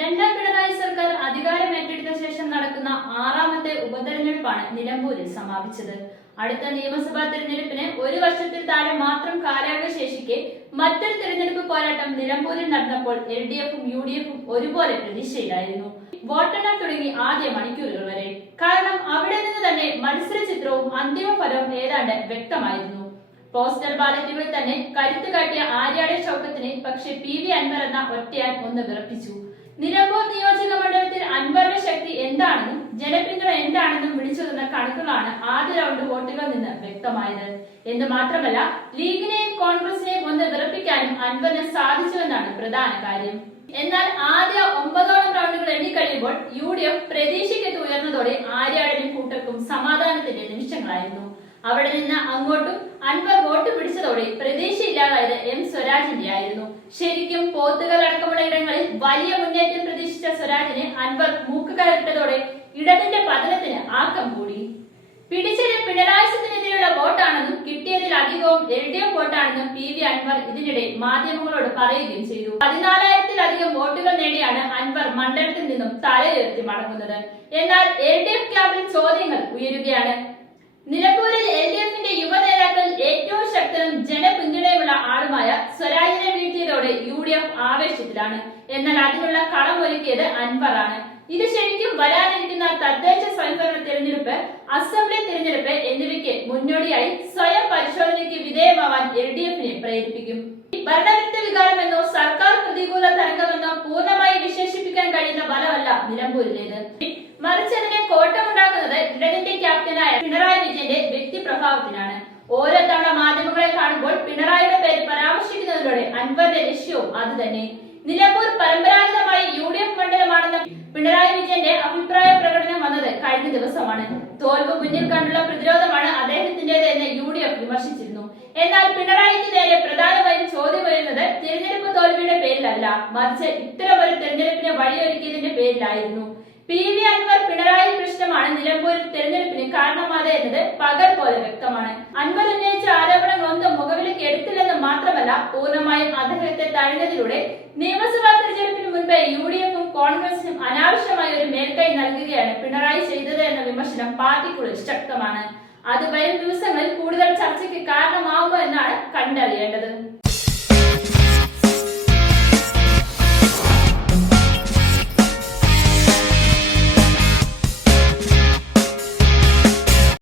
രണ്ടാം പിണറായി സർക്കാർ അധികാരം ഏറ്റെടുത്ത ശേഷം നടക്കുന്ന ആറാമത്തെ ഉപതെരഞ്ഞെടുപ്പാണ് നിലമ്പൂരിൽ സമാപിച്ചത്. അടുത്ത നിയമസഭാ തെരഞ്ഞെടുപ്പിന് ഒരു വർഷത്തിൽ താഴെ മാത്രം കാലാവശേഷിക്കെ മറ്റൊരു തെരഞ്ഞെടുപ്പ് പോരാട്ടം നിലമ്പൂരിൽ നടന്നപ്പോൾ എൽ ഡി എഫും യു ഡി എഫും ഒരുപോലെ പ്രതീക്ഷയിലായിരുന്നു വോട്ടെണ്ണൽ തുടങ്ങി ആദ്യ മണിക്കൂറുകൾ വരെ. കാരണം അവിടെ നിന്ന് തന്നെ മത്സര ചിത്രവും അന്തിമ ഫലവും ഏതാണ്ട് വ്യക്തമായിരുന്നു. പോസ്റ്റൽ ബാലറ്റുകളിൽ തന്നെ കരുത്തു കാട്ടിയ ആര്യാടെ ഷൗക്കത്തിന് പക്ഷെ പി വി അൻവർ എന്ന ഒറ്റയാൻ ഒന്ന് വിറപ്പിച്ചു. നിലമ്പൂർ നിയോജക മണ്ഡലത്തിൽ അൻവറിന്റെ ശക്തി എന്താണെന്നും ജനപിന്തുണ എന്താണെന്നും വിളിച്ചു തന്ന കണക്കുകളാണ് ആദ്യ റൗണ്ട് വോട്ടുകളിൽ നിന്ന് വ്യക്തമായത്. എന്ന് മാത്രമല്ല ലീഗിനെയും കോൺഗ്രസിനെയും ഒന്ന് വിറപ്പിക്കാനും അൻവറിന് സാധിച്ചുവെന്നാണ് പ്രധാന കാര്യം. എന്നാൽ ആദ്യ ഒമ്പതോളം റൗണ്ടുകൾ എണ്ണിക്കഴിയുമ്പോൾ യു ഡി എഫ് പ്രതീക്ഷയ്ക്കെത്തി ഉയർന്നതോടെ ആര്യാടനും കൂട്ടർക്കും സമാധാനത്തിന്റെ നിമിഷങ്ങളായിരുന്നു. അവിടെ നിന്ന് അങ്ങോട്ടും അൻവർ വോട്ട് പ്രതീക്ഷ പ്രതീക്ഷയില്ലാതായത് എം സ്വരാജിന്റെ ആയിരുന്നു. ശരിക്കും പോത്തുകൾ അടക്കമുള്ള ഇടങ്ങളിൽ വലിയ മുന്നേറ്റം പ്രതീക്ഷിച്ച സ്വരാജിന് അൻവർ മൂക്കുകയറിട്ടതോടെ ഇടതിന്റെ പതനത്തിന് ആക്കം കൂടി. പിടിച്ചത് പിണറായിസത്തിനെതിരെയുള്ള വോട്ടാണെന്നും കിട്ടിയതിൽ അധികവും എൽ ഡി എഫ് വോട്ടാണെന്നും പി വി അൻവർ ഇതിനിടെ മാധ്യമങ്ങളോട് പറയുകയും ചെയ്തു. പതിനാലായിരത്തിലധികം വോട്ടുകൾ നേടിയാണ് അൻവർ മണ്ഡലത്തിൽ നിന്നും തലയുയർത്തി മടങ്ങുന്നത്. എന്നാൽ എൽ ഡി എഫ് ക്യാമ്പിൽ ചോദ്യങ്ങൾ ഉയരുകയാണ്. നിലമ്പൂരിൽ എൽ ഡി എഫിന്റെ യുവ നേതാക്കളിൽ ഏറ്റവും ശക്തനും ജനപിന്തുണയുമുള്ള ആളുമായ സ്വരാജിനെ വീഴ്ത്തിയതോടെ യു ഡി എഫ് ആവേശത്തിലാണ്. എന്നാൽ അതിനുള്ള കളമൊരുക്കിയത് അൻവറാണ്. ഇത് ശരിക്കും വരാനിരിക്കുന്ന തദ്ദേശ സ്വയംഭരണ തിരഞ്ഞെടുപ്പ് അസംബ്ലി തിരഞ്ഞെടുപ്പ് എന്നിവയ്ക്ക് മുന്നോടിയായി സ്വയം പരിശോധനയ്ക്ക് വിധേയമാവാൻ എൽ ഡി എഫിനെ പ്രേരിപ്പിക്കും. ഭരണവിരുദ്ധ വികാരമെന്നോ സർക്കാർ പ്രതികൂല തരംഗമെന്നോ പൂർണമായി വിശേഷിപ്പിക്കാൻ കഴിയുന്ന ബലമല്ല നിലമ്പൂരിലേത്. മറിച്ച് അതിനെ കോട്ടമുണ്ടാക്കുന്നത് ഇടതിന്റെ ക്യാപ്റ്റനായ പിണറായി വിജയന്റെ വ്യക്തിപ്രഭാവത്തിനാണ്. കാണുമ്പോൾ പിണറായിയുടെ പേര് പരാമർശിക്കുന്നതിലൂടെ അൻവറിന്റെ ലക്ഷ്യവും അത് തന്നെ നിലമ്പൂർ പരമ്പരാഗതമായി യു ഡി എഫ് മണ്ഡലമാണെന്ന പിണറായി വിജയന്റെ അഭിപ്രായ പ്രകടനം വന്നത് കഴിഞ്ഞ ദിവസമാണ്. തോൽവ് മുന്നിൽ കണ്ടുള്ള പ്രതിരോധമാണ് അദ്ദേഹത്തിന്റേത് എന്ന് യു ഡി എഫ് വിമർശിച്ചിരുന്നു. എന്നാൽ പിണറായിക്ക് നേരെ പ്രധാനമായും ചോദ്യം വരുന്നത് തിരഞ്ഞെടുപ്പ് തോൽവിയുടെ പേരിലല്ല. മറിച്ച് ഇത്തരം ഒരു തിരഞ്ഞെടുപ്പിന് വഴിയൊരുക്കിയതിന്റെ പേരിലായിരുന്നു. പി വി അൻവർ പിണറായി പ്രശ്നമാണ് നിലമ്പൂരിൽ തെരഞ്ഞെടുപ്പിന് കാരണമായത് എന്നത് പകൽ പോലെ വ്യക്തമാണ്. അൻവർ ഉന്നയിച്ച ആരോപണങ്ങളൊന്നും മാത്രമല്ല പൂർണമായും അദ്ദേഹത്തെ തഴഞ്ഞതിലൂടെ നിയമസഭാ തെരഞ്ഞെടുപ്പിന് മുൻപ് യു ഡി എഫും കോൺഗ്രസിനും അനാവശ്യമായ ഒരു മേൽക്കൈ നൽകുകയാണ് പിണറായി ചെയ്തത് എന്ന വിമർശനം പാർട്ടിക്കുള്ളിൽ ശക്തമാണ്. അത് വരും ദിവസങ്ങളിൽ കൂടുതൽ ചർച്ചയ്ക്ക് കാരണമാവുമോ എന്നാണ് കണ്ടറിയേണ്ടത്.